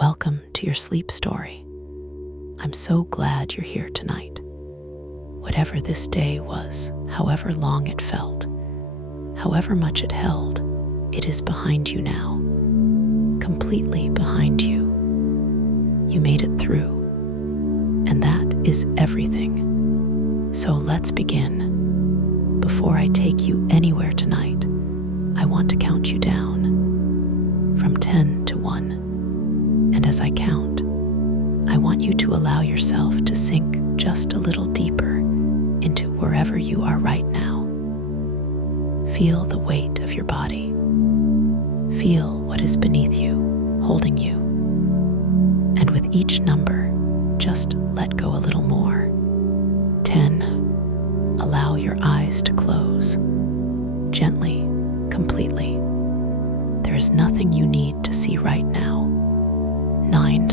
Welcome to your sleep story. I'm so glad you're here tonight. Whatever this day was, however long it felt, however much it held, it is behind you now. Completely behind you. You made it through, and that is everything. So let's begin. Before I take you anywhere tonight, I want to count you down from 10 to 1. And as I count, I want you to allow yourself to sink just a little deeper into wherever you are right now. Feel the weight of your body. Feel what is beneath you, holding you. And with each number, just let go a little more. 10. Allow your eyes to close. Gently, completely. There is nothing you need to see right now. 9.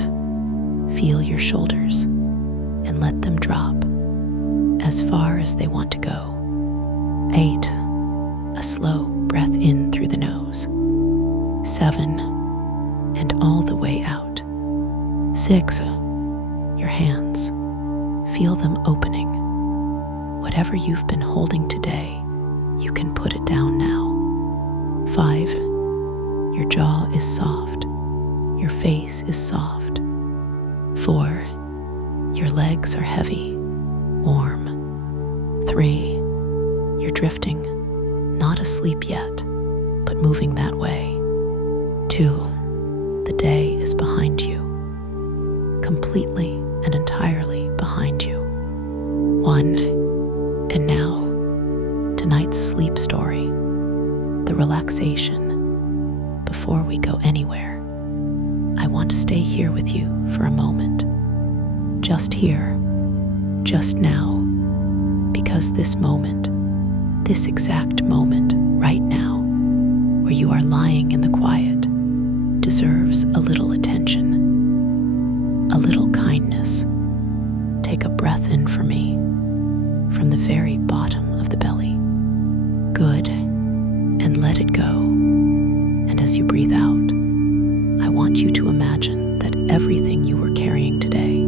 Feel your shoulders and let them drop as far as they want to go. 8. A slow breath in through the nose. 7. And all the way out. 6. Your hands. Feel them opening. Whatever you've been holding today, you can put it down now. 5. Your jaw is soft. Your face is soft. 4. Your legs are heavy, warm. 3. You're drifting, not asleep yet, but moving that way. 2. The day is behind you, completely and entirely behind you. 1. And now, tonight's sleep story, the relaxation. Before we go anywhere, I want to stay here with you for a moment. Just here, just now, because this moment, this exact moment right now, where you are lying in the quiet, deserves a little attention, a little kindness. Take a breath in for me, from the very bottom of the belly. Good, and let it go. And as you breathe out, I want you to imagine that everything you were carrying today,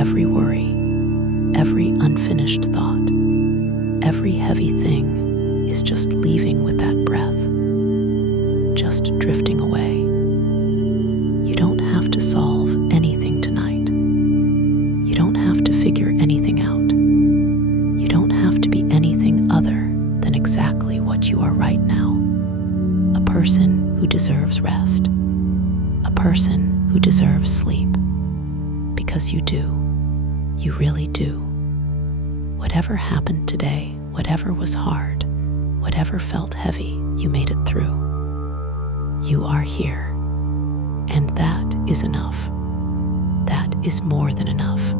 every worry, every unfinished thought, every heavy thing is just leaving with that breath, just drifting away. You don't have to solve anything tonight. You don't have to figure anything out. You don't have to be anything other than exactly what you are right now. A person who deserves rest. A person who deserves sleep. Because you do. You really do. Whatever happened today, whatever was hard, whatever felt heavy, you made it through. You are here. And that is enough. That is more than enough.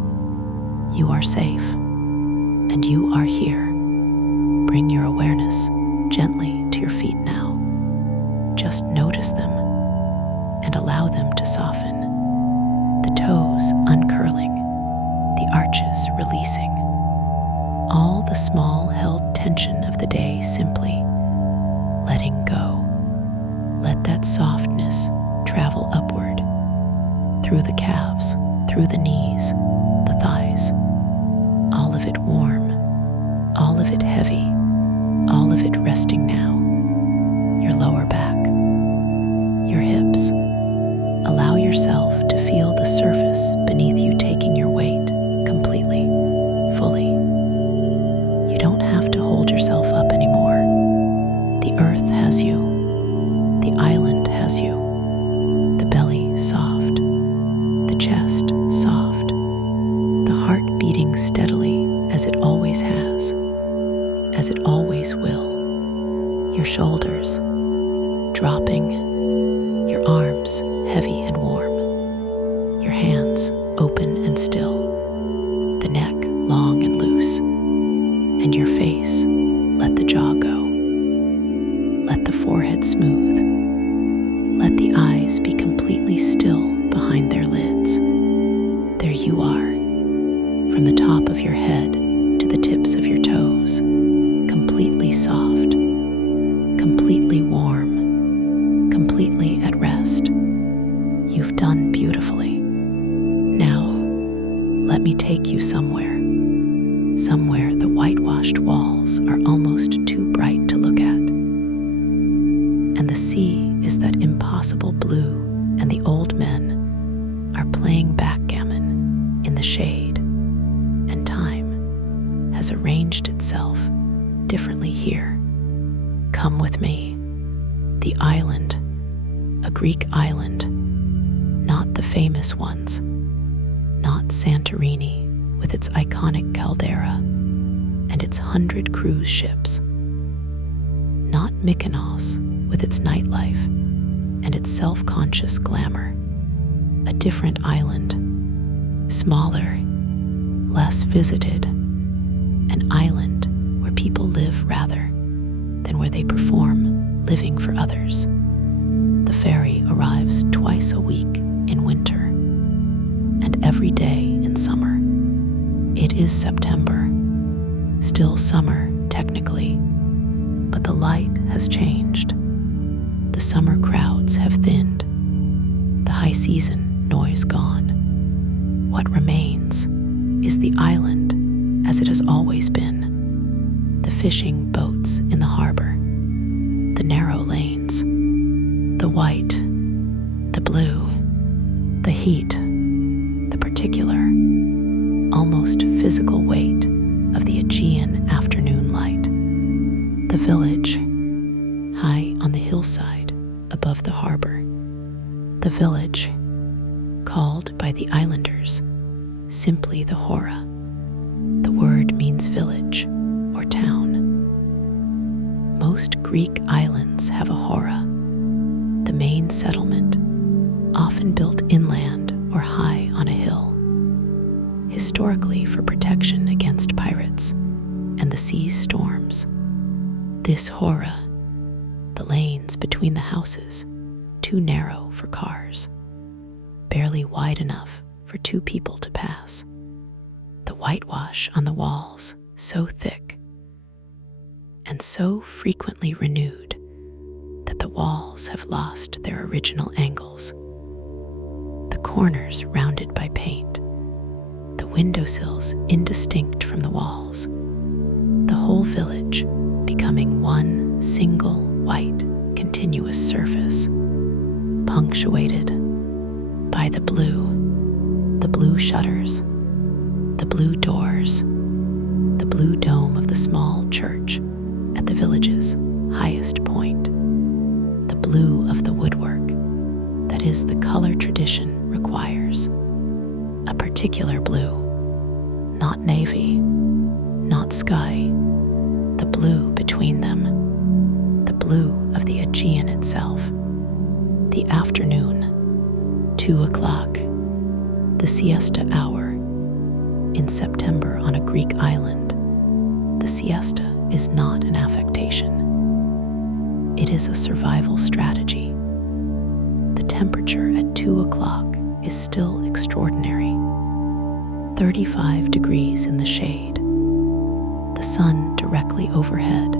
You are safe. And you are here. Bring your awareness gently to your feet now. Just notice them and allow them to soften. The toes uncurling, the arches releasing. All the small held tension of the day simply letting go. Let that softness travel upward, through the calves, through the knees, the thighs. All of it warm, all of it heavy, all of it resting now. Your lower back, your hips. Allow yourself to feel the surface beneath you taking your weight completely, fully. You don't have to hold yourself up anymore. The earth has you. The island has you. The belly soft. The chest soft. The heart beating steadily as it always has, as it always will. Your shoulders dropping, your arms heavy and warm, your hands open and still, the neck long and loose, and your face, let the jaw go. Let the forehead smooth. Let the eyes be completely still behind their lids. There you are, from the top of your head to the tips of your toes, completely soft, completely warm, completely at rest. You've done beautifully. Now, let me take you somewhere the whitewashed walls are almost too bright to look at. And the sea is that impossible blue, and the old men are playing backgammon in the shade. And time has arranged itself differently here. Come with me. The island, a Greek island, not the famous ones, not Santorini with its iconic caldera and its 100 cruise ships, not Mykonos with its nightlife and its self-conscious glamour. A different island, smaller, less visited, an island where people live rather than where they perform living for others. The ferry arrives twice a week in winter and every day in summer. It is September, still summer technically, but the light has changed. The summer crowds have thinned, the high season noise gone. What remains is the island as it has always been, the fishing boats in the harbor, the narrow lanes, the white, the blue, the heat, the particular, almost physical weight of the Aegean afternoon light. The village, high on the hillside above the harbor. The village, called by the islanders simply the Hora. The word means village or town. Most Greek islands have a Hora, the main settlement, often built inland or high on a hill, historically for protection against pirates and the sea's storms. This Hora, the lanes between the houses, too narrow for cars, barely wide enough for two people to pass. The whitewash on the walls so thick and so frequently renewed that the walls have lost their original angles. The corners rounded by paint, the windowsills indistinct from the walls, the whole village becoming one single white continuous surface, punctuated by the blue shutters, the blue doors, the blue dome of the small church at the village's highest point, the blue of the woodwork that is the color tradition requires. A particular blue, not navy, not sky, the blue between them, the blue of the Aegean itself. The afternoon, 2 o'clock, the siesta hour. In September on a Greek island, the siesta is not an affectation. It is a survival strategy. The temperature at 2 o'clock is still extraordinary. 35 degrees in the shade. The sun directly overhead.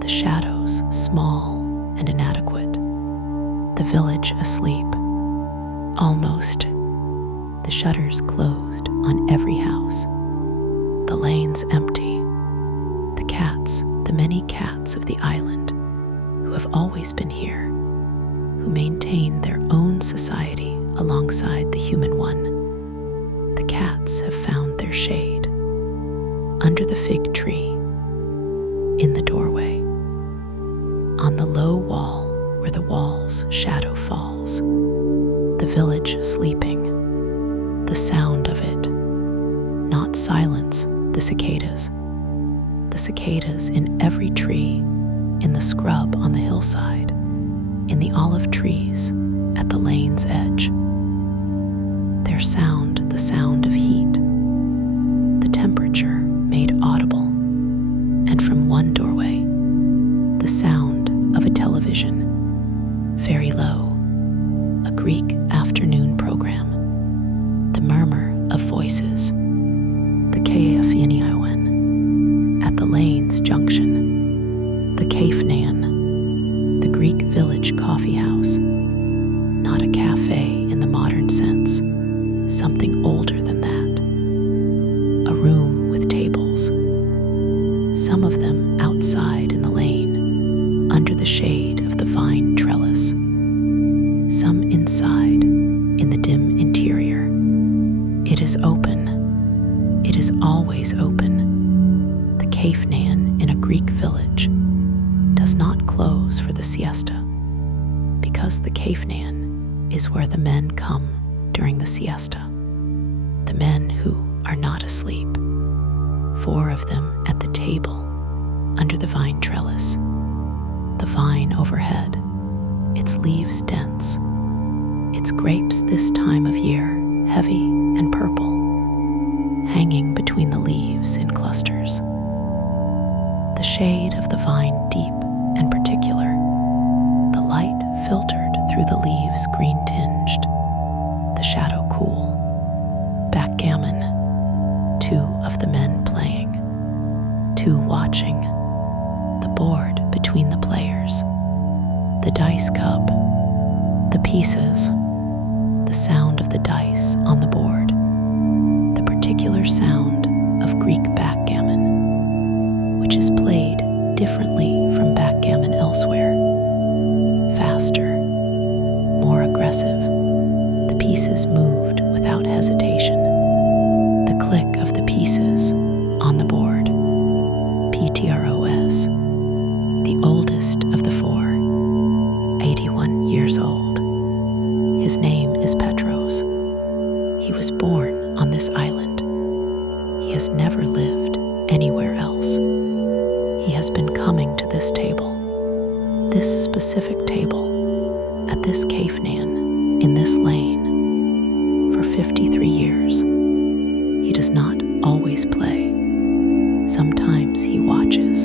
The shadows small and inadequate. The village asleep. Almost. The shutters closed on every house. The lanes empty. The cats, the many cats of the island, who have always been here, who maintain their own society alongside the human one. The cats have found their shade. Under the fig tree, in the doorway, on the low wall where the wall's shadow falls, the village sleeping, the sound of it, not silence, the cicadas in every tree, in the scrub on the hillside, in the olive trees at the lane's edge. Their sound, the sound of heat, the temperature made audible, and from one doorway, the sound of a television, very low, a Greek afternoon program, the murmur of voices, the Kafeniawen, at the lane's junction, the Kafnan, the Greek village coffee house, not a cafe in the dim interior. It is open. It is always open. The caveman in a Greek village does not close for the siesta, because the caveman is where the men come during the siesta, the men who are not asleep, 4 of them at the table under the vine trellis, the vine overhead, its leaves dense, its grapes this time of year heavy and purple, hanging between the leaves in clusters. The shade of the vine deep and particular, the light filtered through the leaves green tinged, the shadow cool. Backgammon, 2 of the men playing, 2 watching, the board between the players, the dice cup, the pieces, the sound of the dice on the board, the particular sound of Greek backgammon, which is played differently from backgammon elsewhere. Faster, more aggressive, the pieces moved without hesitation. The click of the pieces on the board, PTROS, the oldest of the 4, 81 years old. His name is Petros. He was born on this island. He has never lived anywhere else. He has been coming to this table, this specific table, at this caveman, in this lane, for 53 years. He does not always play. Sometimes he watches.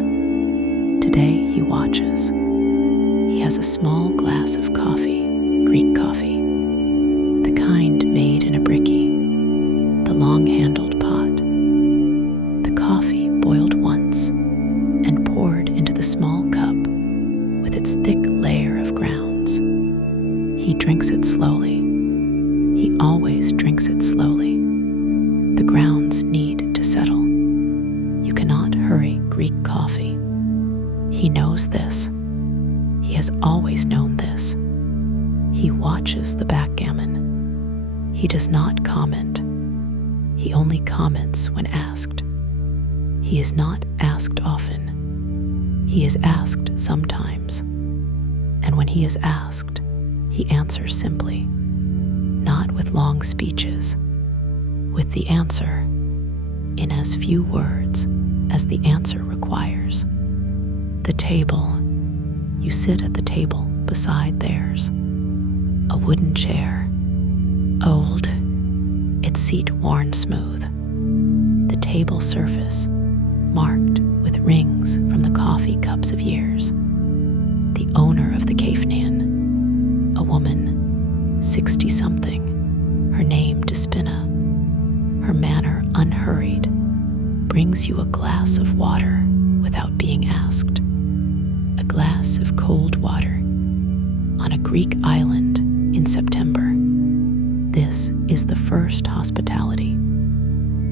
Today he watches. He has a small glass of coffee, Greek coffee, the kind made in a bricky, the long-handled pot. The coffee boiled once and poured into the small cup with its thick layer of grounds. He drinks it slowly. He always drinks it slowly. The grounds need to settle. You cannot hurry Greek coffee. He knows this. He has always known this. He watches the backgammon. He does not comment. He only comments when asked. He is not asked often. He is asked sometimes. And when he is asked, he answers simply, not with long speeches, with the answer in as few words as the answer requires. The table, you sit at the table beside theirs. A wooden chair, old, its seat worn smooth. The table surface marked with rings from the coffee cups of years. The owner of the caveman, a woman, 60-something, her name Despina, her manner unhurried, brings you a glass of water without being asked. A glass of cold water on a Greek island in September. This is the first hospitality.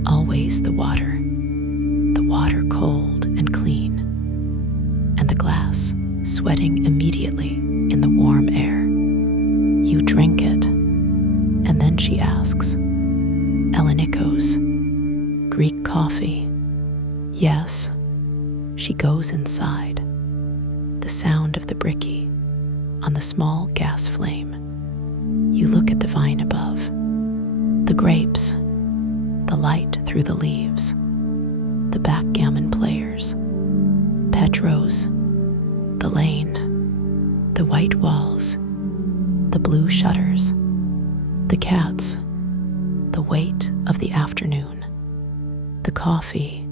Always the water cold and clean, and the glass sweating immediately in the warm air. You drink it, and then she asks, Elenikos, Greek coffee? Yes. She goes inside. The sound of the bricky on the small gas flame. You look at the vine above, the grapes, the light through the leaves, the backgammon players, Petros, the lane, the white walls, the blue shutters, the cats, the weight of the afternoon, the coffee,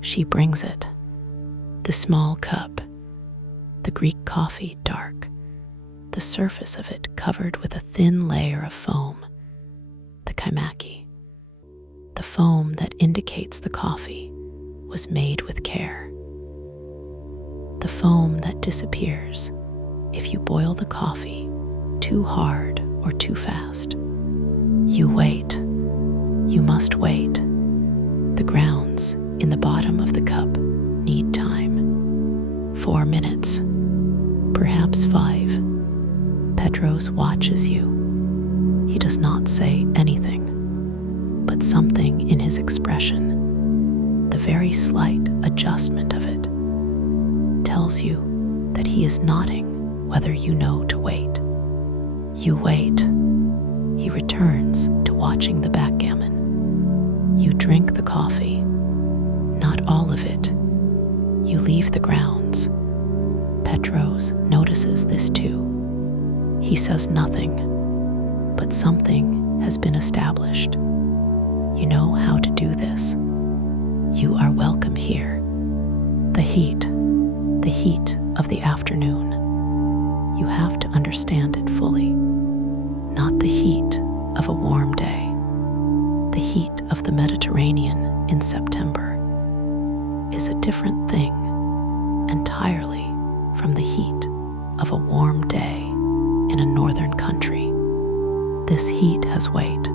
she brings it, the small cup, the Greek coffee dark, the surface of it covered with a thin layer of foam, the kaimaki, the foam that indicates the coffee was made with care, the foam that disappears if you boil the coffee too hard or too fast. You wait. You must wait. The grounds in the bottom of the cup need time. 4 minutes, perhaps 5. Petros watches you. He He does not say anything, but something in his expression, the very slight adjustment of it, tells you that he is nodding whether you know to wait. You wait. He returns to watching the backgammon. You drink the coffee. Not all of it. You leave the grounds. Petros notices this too. He says nothing, but something has been established. You know how to do this. You are welcome here. The heat of the afternoon. You have to understand it fully. Not the heat of a warm day. The heat of the Mediterranean in September is a different thing entirely from the heat of a warm day in a northern country. This heat has weight.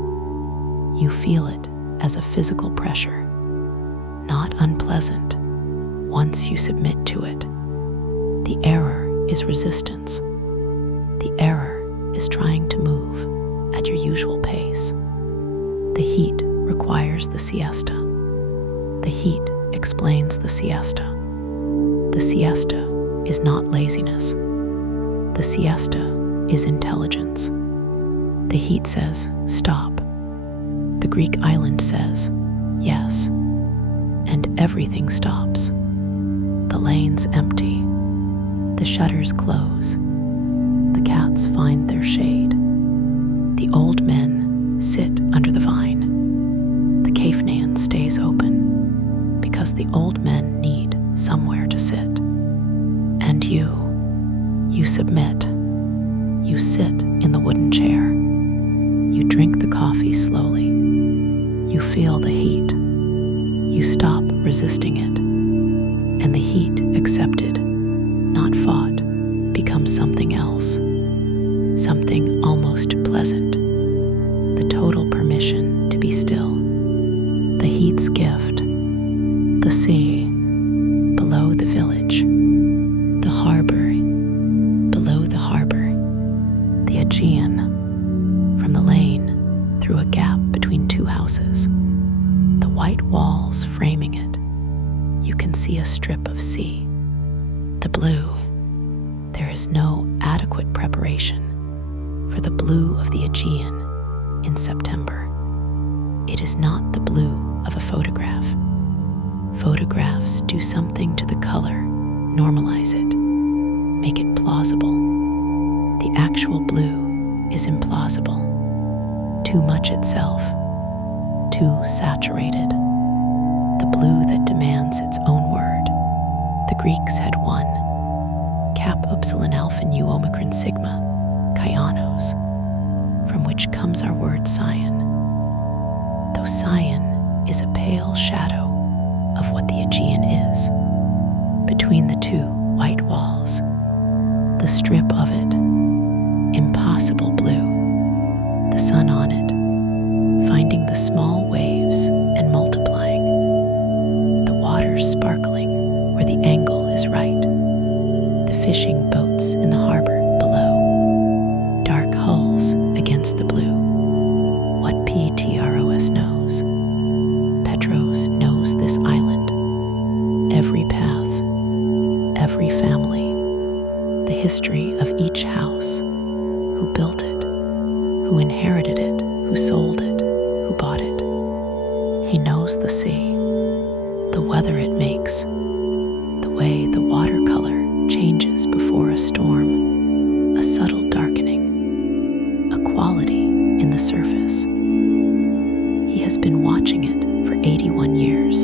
You feel it as a physical pressure, not unpleasant once you submit to it. The error is resistance. The error is trying to move at your usual pace. The heat requires the siesta. The heat explains the siesta. The siesta is not laziness. The siesta is intelligence. The heat says, stop. The Greek island says, yes. And everything stops. The lanes empty. The shutters close. The cats find their shade. The old men sit under the vine. The caveman stays open because the old men need somewhere to sit. And you submit. You sit in the wooden chair. You drink the coffee slowly. You feel the heat. You stop resisting it. And the heat accepted, not fought, becomes something else. Something almost pleasant. The total permission to be still. The heat's gift. The sea, below the village. The harbor, below the harbor. The Aegean, from the lane, through a gap between two houses. The white walls framing it. You can see a strip of sea. The blue. There is no adequate preparation for the blue of the Aegean in September. It is not the blue of a photograph. Photographs do something to the color, normalize it, make it plausible. The actual blue is implausible. Too much itself, too saturated. The blue that demands its own word. The Greeks had one. Cap upsilon alpha nu omicron sigma, kaianos, from which comes our word cyan. Though cyan is a pale shadow of what the Aegean is, between the two white walls, the strip of it, impossible blue, the sun on it, finding the small waves and multiplying, the water sparkling where the angle is right, the fishing boats in the harbor below, dark hulls against the blue. What Petros knows. Petros knows this island, every path, every family, the history of each house, who built it, who inherited it, who sold it, who bought it. He knows the sea, the weather it makes, the way the watercolor changes before a storm, a subtle darkening, a quality in the surface. He has been watching it for 81 years.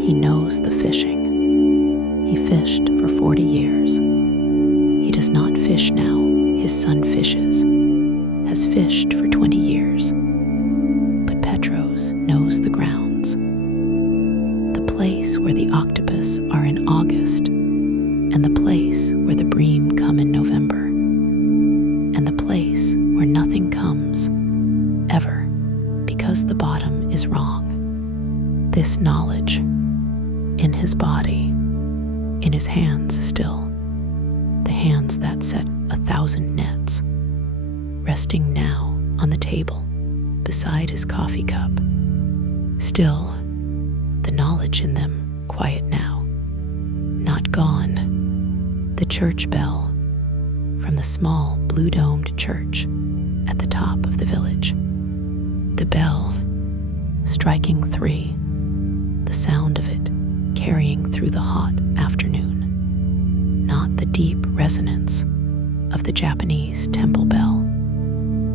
He knows the fishing. He fished for 40 years. He does not fish now. His son fishes, has fished for 20 years. But Petros knows the grounds. The place where the octopus are in August, and the place where the bream come in November, and the place where nothing comes, ever, because the bottom is wrong. This knowledge, in his body, in his hands still, the hands that set 1,000 nets, resting now on the table beside his coffee cup. Still, the knowledge in them quiet now, not gone. The church bell from the small blue-domed church at the top of the village. The bell striking 3, the sound of it carrying through the hot afternoon, not the deep resonance of the Japanese temple bell.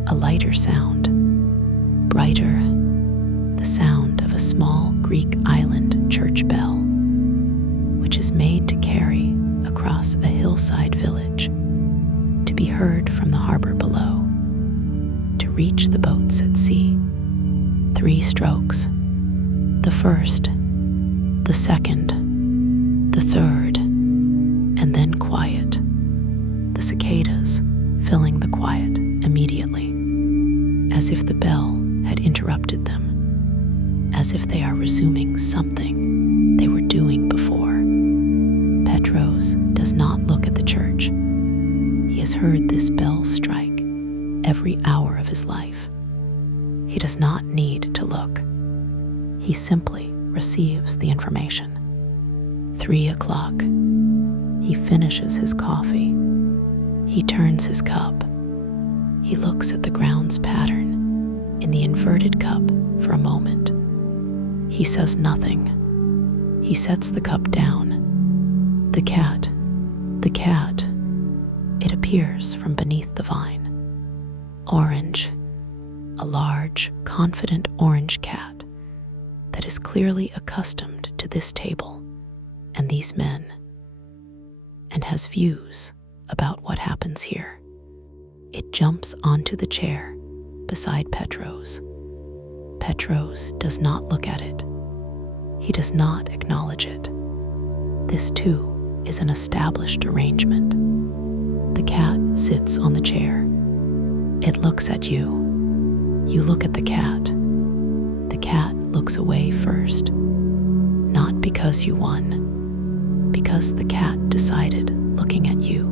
A lighter sound, brighter, the sound of a small Greek island church bell, which is made to carry across a hillside village, to be heard from the harbor below, to reach the boats at sea. 3 strokes, the first, the second, the third, and then quiet, the cicadas filling the quiet immediately, as if the bell had interrupted them, as if they are resuming something they were doing before. Petros does not look at the church. He has heard this bell strike every hour of his life. He does not need to look. He simply receives the information. 3 o'clock. He finishes his coffee. He turns his cup. He looks at the ground's pattern in the inverted cup for a moment. He says nothing. He sets the cup down. The cat, it appears from beneath the vine. Orange, a large, confident orange cat that is clearly accustomed to this table and these men, and has views about what happens here. It jumps onto the chair beside Petros. Petros does not look at it. He does not acknowledge it. This too is an established arrangement. The cat sits on the chair. It looks at you. You look at the cat. The cat looks away first, not because you won, because the cat decided looking at you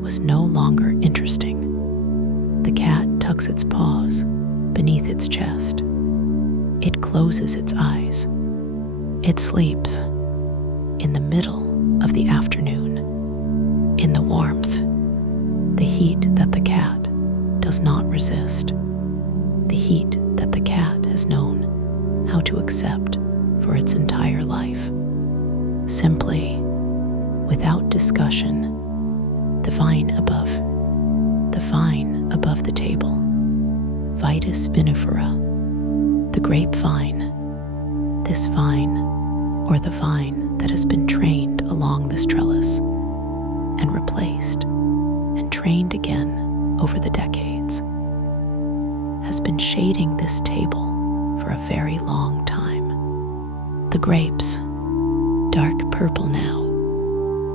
was no longer interesting. The cat tucks its paws beneath its chest. It closes its eyes. It sleeps in the middle of the afternoon, in the warmth, the heat that the cat does not resist, the heat that the cat has known how to accept for its entire life. Simply, without discussion, the vine above the table, Vitis vinifera, the grapevine, this vine, or the vine that has been trained along this trellis and replaced and trained again over the decades, has been shading this table for a very long time. The grapes, dark purple now,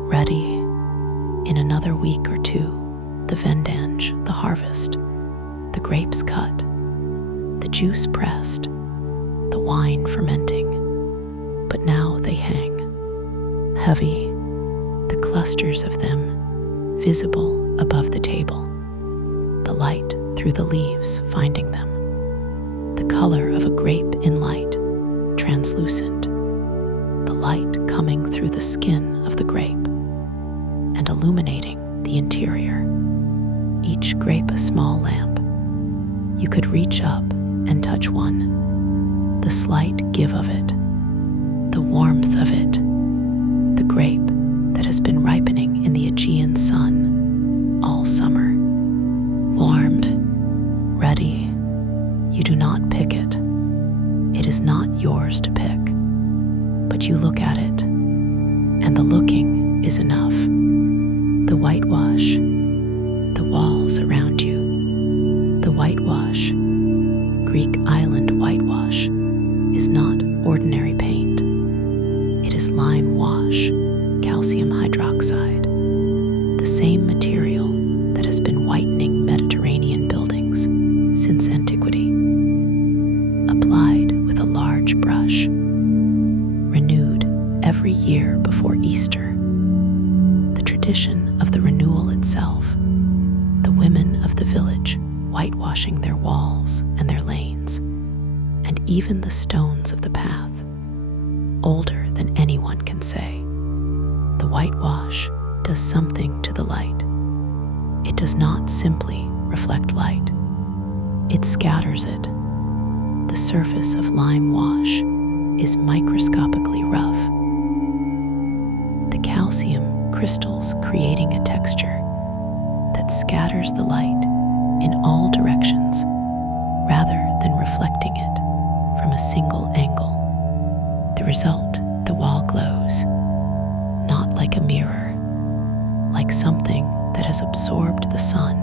ready in another week or two, the vendange, the harvest, the grapes cut, the juice pressed, the wine fermenting. But now they hang, heavy, the clusters of them visible above the table, the light through the leaves finding them, the color of a grape in light, translucent, the light coming through the skin of the grape and illuminating the interior, each grape a small lamp. You could reach up and touch one, the slight give of it, the warmth of it, the grape that has been ripening in the Aegean sun all summer, warmed, ready. You do not pick it. It is not yours to pick, but you look at it, and the looking is enough. The whitewash, the walls around you, the whitewash, Greek island whitewash, is not ordinary paint. It is lime wash, calcium hydroxide, the same material that has been whitening Mediterranean buildings since antiquity. Applied with a large brush, renewed every year before Easter. The tradition of the renewal itself, the women of the village whitewash whitewashing their walls and their lanes, and even the stones of the path, older than anyone can say. The whitewash does something to the light. It does not simply reflect light. It scatters it. The surface of lime wash is microscopically rough, the calcium crystals creating a texture that scatters the light in all directions rather than reflecting it from a single angle. The result, the wall glows, not like a mirror, like something that has absorbed the sun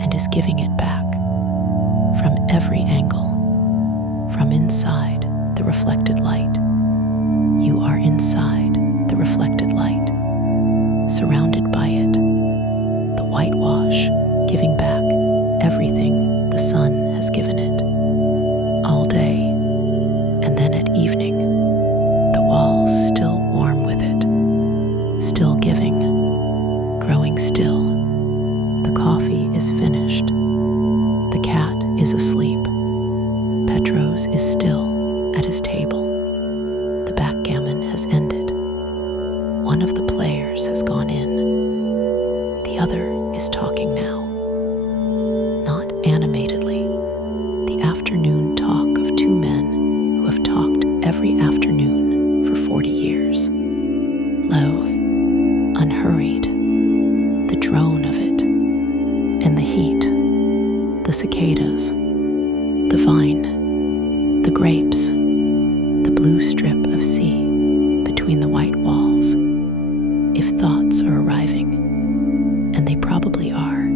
and is giving it back from every angle, from inside the reflected light. You are inside the reflected light, surrounded by it, the whitewash giving back everything the sun has given it, all day, and then at evening, the walls still warm with it, still giving, growing still. The coffee is finished. The cat is asleep. Petros is still at his table. The backgammon has ended. One of the players has gone in. The other is talking now. Not animatedly. The afternoon talk of two men who have talked every afternoon for 40 years. Low, unhurried, the drone of it, and the heat, the cicadas, the vine, the grapes, the blue strip of sea between the white walls. If thoughts are arriving, and they probably are,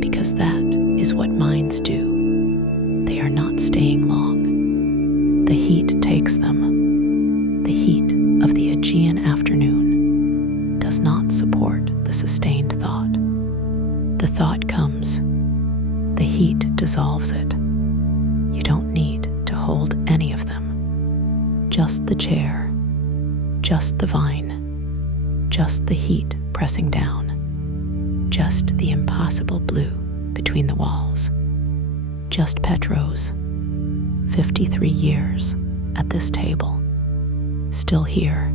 because that is what minds do, they are not staying long. The heat takes them. The heat of the Aegean afternoon does not support the sustained thought. The thought comes. The heat dissolves it. You don't need to hold any of them. Just the chair, just the vine, just the heat pressing down, just the impossible blue between the walls, just Petros, 53 years at this table, still here.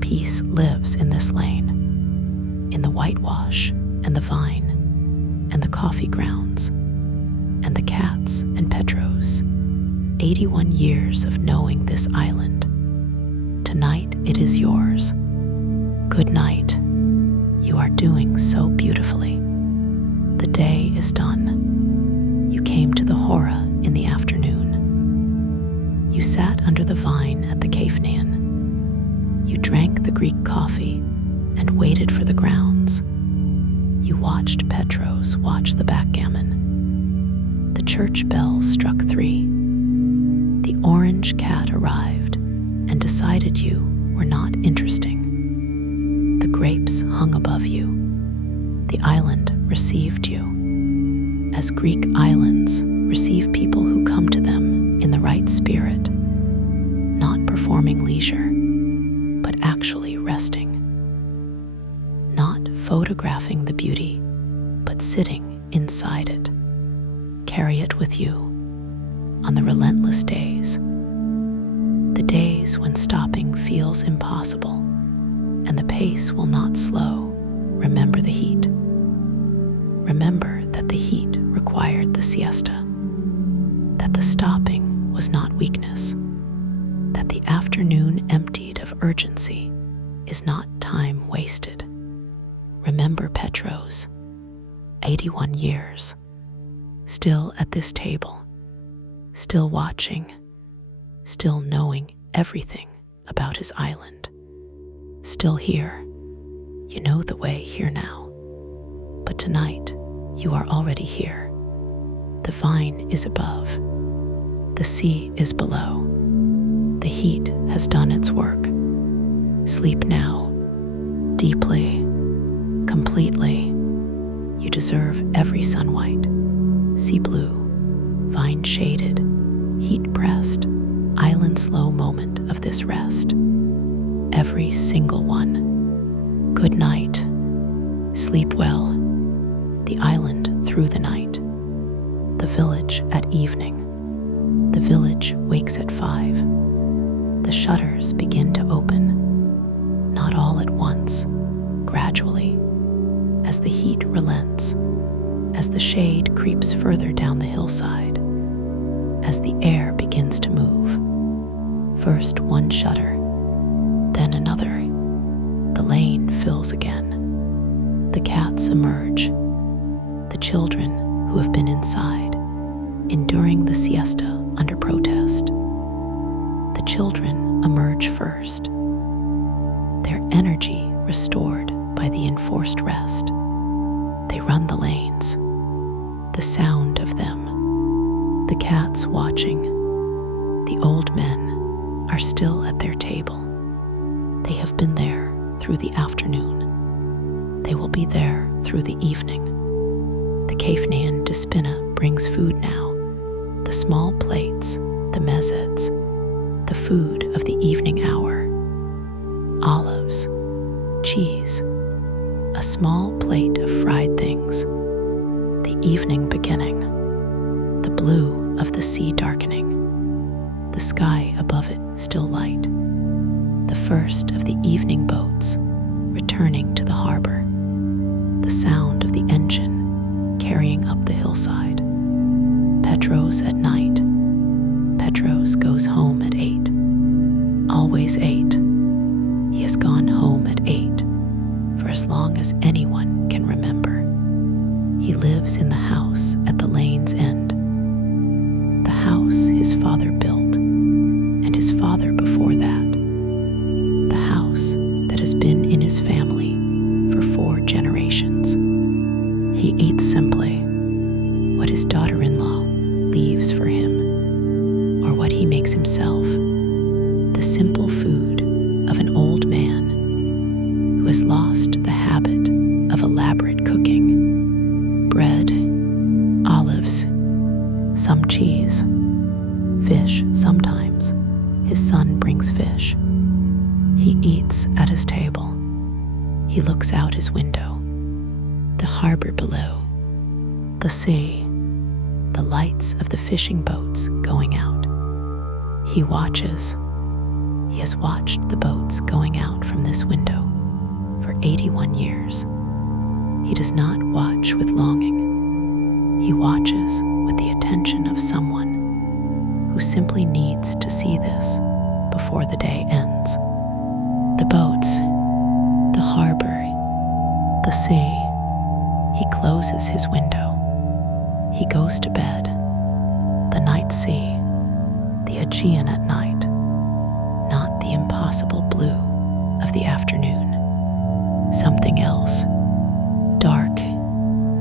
Peace lives in this lane, in the whitewash and the vine and the coffee grounds and the cats and Petros. 81 years of knowing this island. Tonight it is yours. Good night. You are doing so beautifully. The day is done. You came to the Hora in the afternoon. You sat under the vine at the Caphnaean. You drank the Greek coffee and waited for the grounds. You watched Petros watch the backgammon. The church bell struck 3. The orange cat arrived and decided you were not interesting. The grapes hung above you. The island received you, as Greek islands receive people who come to them in the right spirit, not performing leisure, but actually resting, not photographing the beauty, but sitting inside it. Carry it with you on the relentless days, the days when stopping feels impossible and the pace will not slow. Remember the heat. Remember that the heat required the siesta, that the stopping was not weakness, that the afternoon emptied of urgency is not time wasted. Remember Petros, 81 years, still at this table, still watching, still knowing everything about his island, still here. You know the way here now, but tonight you are already here. The vine is above, the sea is below. The heat has done its work. Sleep now, deeply, completely. You deserve every sun-white, sea blue, vine shaded, heat pressed, island slow moment of this rest. Every single one. Good night. Sleep well. The island through the night. village at evening. The village wakes at 5. The shutters begin to open, not all at once, gradually, as the heat relents, as the shade creeps further down the hillside, as the air begins to move. First one shutter, then another. The lane fills again. The cats emerge. The children who have been inside, enduring the siesta under protest. The children emerge first, their energy restored by the enforced rest. They run the lanes, the sound of them, the cats watching. The old men are still at their table. They have been there through the afternoon. They will be there through the evening. The Kafnean Despina brings food now, the small plates, the mezzets, the food of the evening hour. Olives, cheese, a small plate of fried things, the evening beginning, the blue of the sea darkening, the sky above it still light, the first of the evening boats returning to the harbor, the sound of the engine carrying up the hillside. Petros at night. Petros goes home at 8. Always 8. He has gone home at 8 for as long as anyone can remember. He lives in the house at the lane's end. The house his father built, and his father before that. The house that has been in his family for 4 generations. He eats simply what his daughter-in-law leaves for him, or what he makes himself, the simple food of an old man who has lost the habit of elaborate cooking. Bread, olives, some cheese, fish sometimes. His son brings fish. He eats at his table. He looks out his window. The harbor below, the sea, the lights of the fishing boats going out. He watches. He has watched the boats going out from this window for 81 years. He does not watch with longing. He watches with the attention of someone who simply needs to see this before the day ends. The boats, the harbor, the sea. He closes his window. He goes to bed. The night sea, the Aegean at night, not the impossible blue of the afternoon. Something else, dark,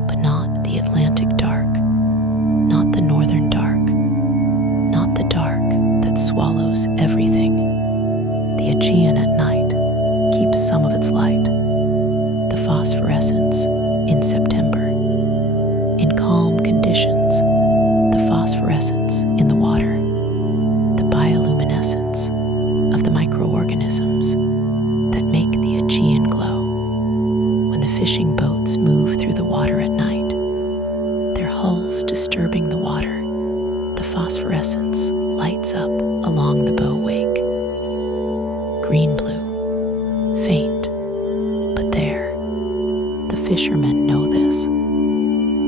but not the Atlantic dark, not the northern dark, not the dark that swallows everything. The Aegean at night keeps some of its light, the phosphorescence in September. In calm conditions, the phosphorescence in the water, the bioluminescence of the microorganisms that make the Aegean glow. When the fishing boats move through the water at night, their hulls disturbing the water, the phosphorescence lights up along the bow wake. Green-blue, faint, but there. The fishermen know this.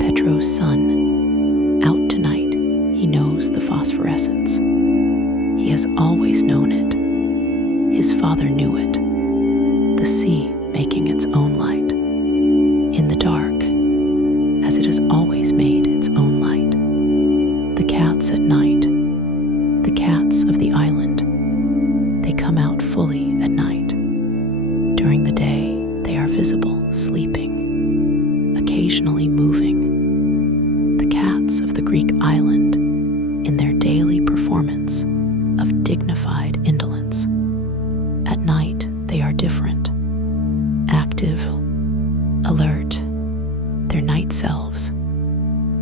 Petro's son, out tonight, he knows the phosphorescence. He has always known it. His father knew it. The sea making its own light. In the dark, as it has always made its own light. The cats at night, the cats of the island, they come out fully at night. During the day, they are visible, sleeping, occasionally moving. The cats of the Greek island, in their daily performance of dignified indolence. At night, they are different, active, alert, their night selves.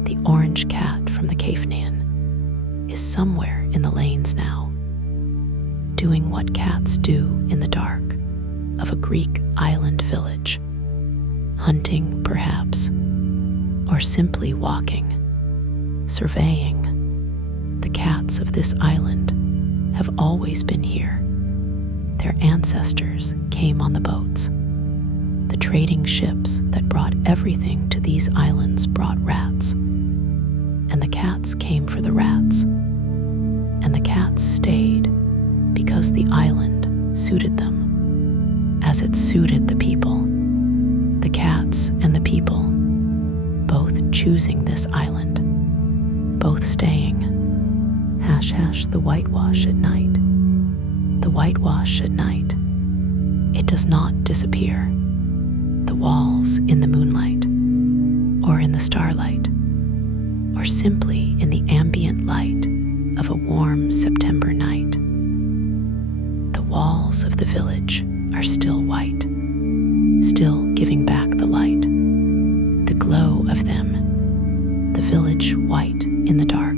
The orange cat from the Kafnean is somewhere in the lanes now, doing what cats do in the dark of a Greek island village, hunting perhaps, or simply walking, surveying. The cats of this island have always been here. Their ancestors came on the boats. The trading ships that brought everything to these islands brought rats. And the cats came for the rats. And the cats stayed because the island suited them, as it suited the people. The cats and the people, both choosing this island, both staying. The whitewash at night. The whitewash at night. It does not disappear. The walls in the moonlight, or in the starlight, or simply in the ambient light of a warm September night. The walls of the village are still white, still giving back the light, the glow of them. The village white in the dark,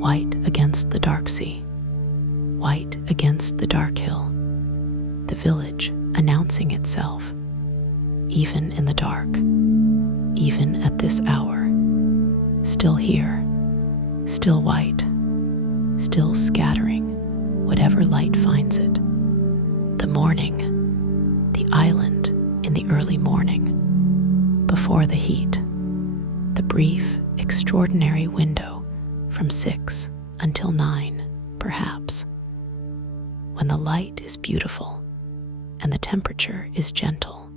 white against the dark sea, white against the dark hill. The village announcing itself, even in the dark, even at this hour, still here, still white, still scattering whatever light finds it. The morning, the island in the early morning, before the heat, the brief, extraordinary window from 6 until 9, perhaps, when the light is beautiful and the temperature is gentle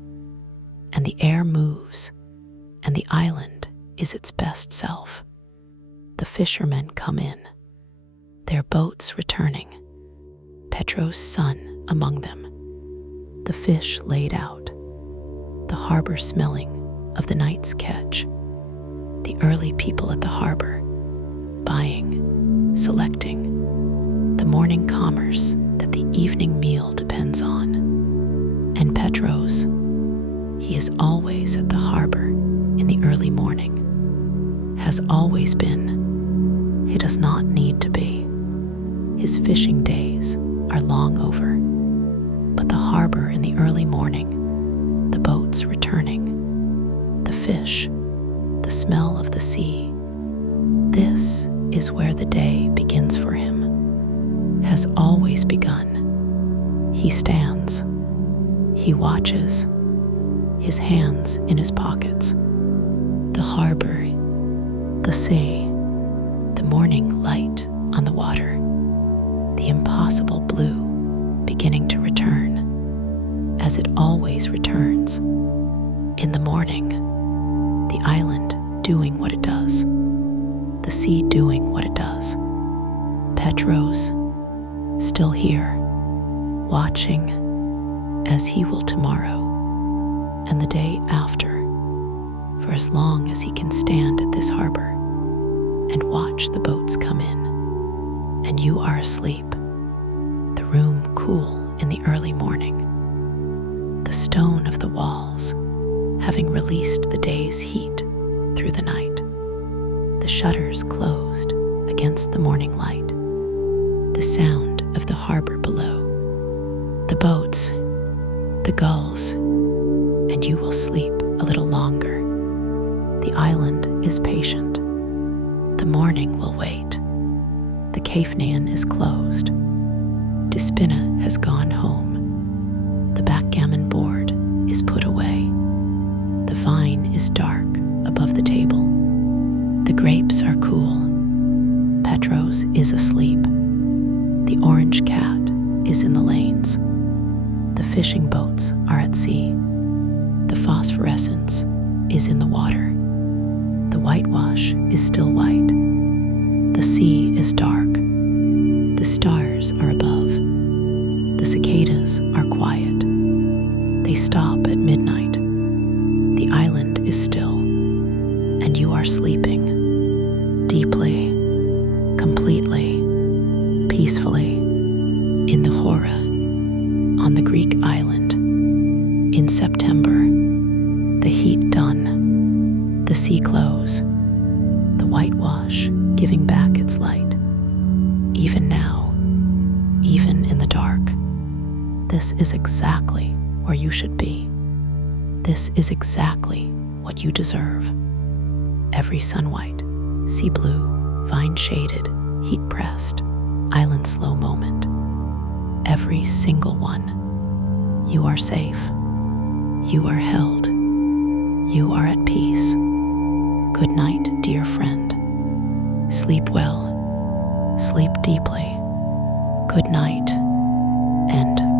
and the air moves and the island is its best self. The fishermen come in, their boats returning, Petro's son among them, the fish laid out, the harbor smelling of the night's catch, the early people at the harbor, buying, selecting, the morning commerce that the evening meal depends on. And Petro's, he is always at the harbor in the early morning, has always been. He does not need to be. His fishing days are long over, but the harbor in the early morning, the boats returning, the fish, the smell of the sea, this is where the day begins for him, has always begun. He stands, he watches, his hands in his pockets. The harbor, the sea, the morning light on the water, the impossible blue beginning to return, as it always returns. In the morning, the island doing what it does, the sea doing what it does. Petro's still here, watching as he will tomorrow and the day after, for as long as he can stand at this harbor and watch the boats come in, and you are asleep, the room cool in the early morning, the stone of the walls having released the day's heat through the night, the shutters closed against the morning light, the sound of the harbor below, the boats, the gulls, and you will sleep a little longer. The island is patient. The morning will wait. The Cafenean is closed. Despina has gone home. The backgammon board is put away. The vine is dark above the table. The grapes are cool. Petro's is asleep. The orange cat is in the lanes. The fishing boats are at sea. The phosphorescence is in the water. The whitewash is still white. The sea is dark. The stars are above. The cicadas are quiet. They stop at midnight. The island is still, and you are sleeping deeply, completely, peacefully, in the Hora, on the Greek island, in September, the heat done, the sea close, the whitewash giving back its light. Even now, even in the dark, this is exactly where you should be. This is exactly what you deserve. Every sunlight sea blue, vine shaded, heat pressed, island slow moment. Every single one. You are safe. You are held. You are at peace. Good night, dear friend. Sleep well. Sleep deeply. Good night, and